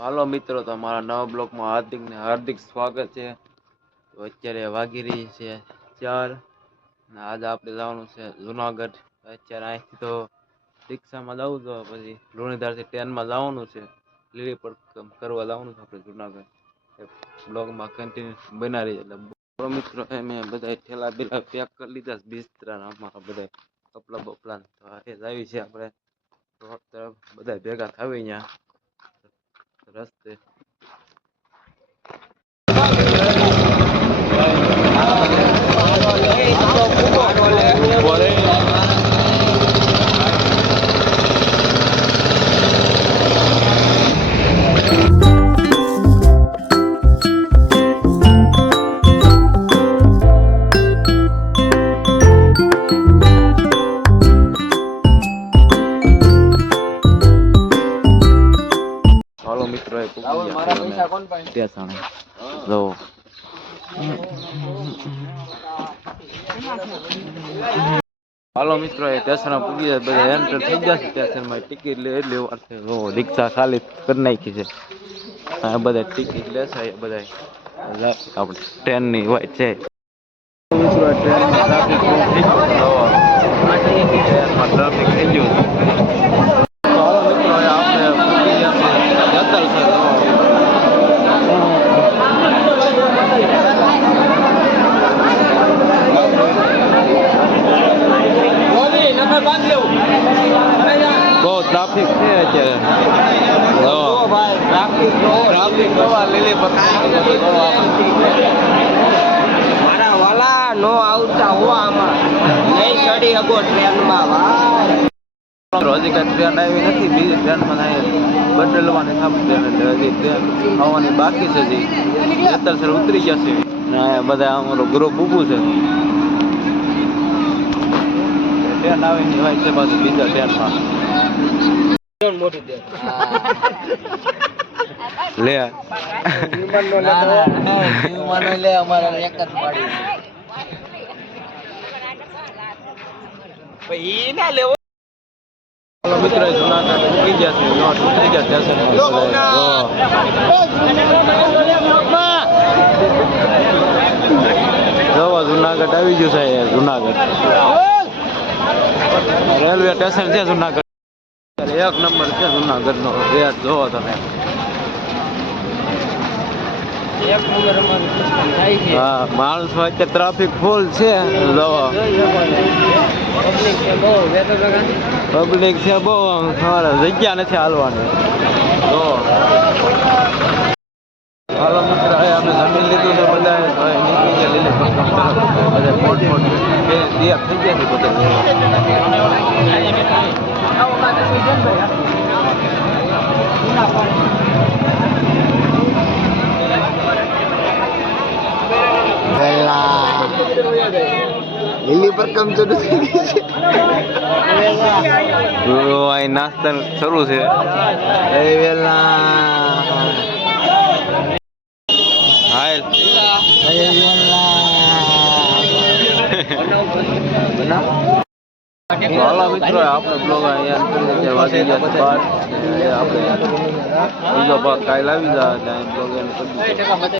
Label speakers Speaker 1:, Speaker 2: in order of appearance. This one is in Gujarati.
Speaker 1: હાલો મિત્રો તમારા નવા બ્લોકમાં હાર્દિક ને હાર્દિક સ્વાગત છે. તો અત્યારે વાગી રહી છે ચાર ને આજે આપણે જવાનું છે જુનાગઢ. અત્યારે અહીંથી તો રિક્ષામાં જવું તો પછી લુણીધારથી ટ્રેનમાં જવાનું છે. લીલી પર કરવા જવાનું છે આપણે જુનાગઢ. બ્લોગમાં કન્ટિન્યુ બના રહી એટલે મિત્રો મેં બધા ઠેલા બેલા પેક કરી લીધા બિસ્તરા અમારા બધા કપડા બપલા તો આવી છે આપણે રોડ તરફ બધા ભેગા થાવી અહીંયા. contraste ગયા છે જો. હાલો મિત્રો એ સ્ટેશન પૂગી જાય બધા એન્ટર થઈ જશે સ્ટેશનમાં ટિકિટ લે એટલી વાર છે. જો રિક્ષા ખાલી કરી નાખી છે. આ બધા ટિકિટ લેશે બધા. આપણે ટ્રેનની હોય છે. મિત્રો ટ્રેન ટ્રાફિક બહુ થઈ ગયો છે. જો ટ્રેનમાં ટ્રાફિક થઈ ગયું છે તો હાલો મિત્રો હવે આપણે પૂગી ગયા છે જેતલસર જો. બહુ ટ્રાફિક છે અત્યારે.
Speaker 2: મારા વાલા નો આવતા હો આમાં. નહીં ચડી શકો ટ્રેનમાં
Speaker 1: હજી કાંઈ ટ્રેન આવી નથી બીજી ટ્રેનમાં થાય. બદલવાની ખાપી ટ્રેન એટલે હજી ટ્રેન આવવાની બાકી છે હજી. જેતલસર ઉતરી જશે ને બધા અમારો ગ્રુપ ઊભું છે. ટ્રેન આવીને એવાય છે પાછું બીજા ટ્રેનમાં
Speaker 2: મોટી દે
Speaker 1: લે.
Speaker 2: વિમાનો લે અમારા એક જ પાડી ના લેવો.
Speaker 1: મિત્રો જુનાગઢ ઉતરી ગયા છે ઉતરી ગયા જુનાગઢ આવી ગયું છે જુનાગઢ. રેલવે સ્ટેશન છે જુનાગઢ. એક નંબર છે જુનાગઢ નો રેટ જોવો તમે. હા માણસો અત્યારે ટ્રાફિક ફૂલ છે. જોવો.
Speaker 2: પબ્લિક છે. બહુ.
Speaker 1: સવારે જગ્યા નથી હાલવાની. જો હાલો મિત્ર હવે અમે જમીન લીધું છે બધા હવે નીકળી ગયા લીલી પટ્ટમ તરફ બધા મોટ મોટ બે દિયા થઈ ગયા છે બધા
Speaker 2: વેલા લીલી પર કમ ચડું થઈ ગઈ છે
Speaker 1: તો અહીં નાસ્તા શરૂ છે
Speaker 2: એ વેલા
Speaker 1: હાલ
Speaker 2: એ વેલા
Speaker 1: હાલો મિત્રો, આપણે બ્લોગ અહીંયા વાગી ગયા બાર. આપણે બીજો ભાગ કાલે આવી જાય બ્લોગ એને કરી દીધો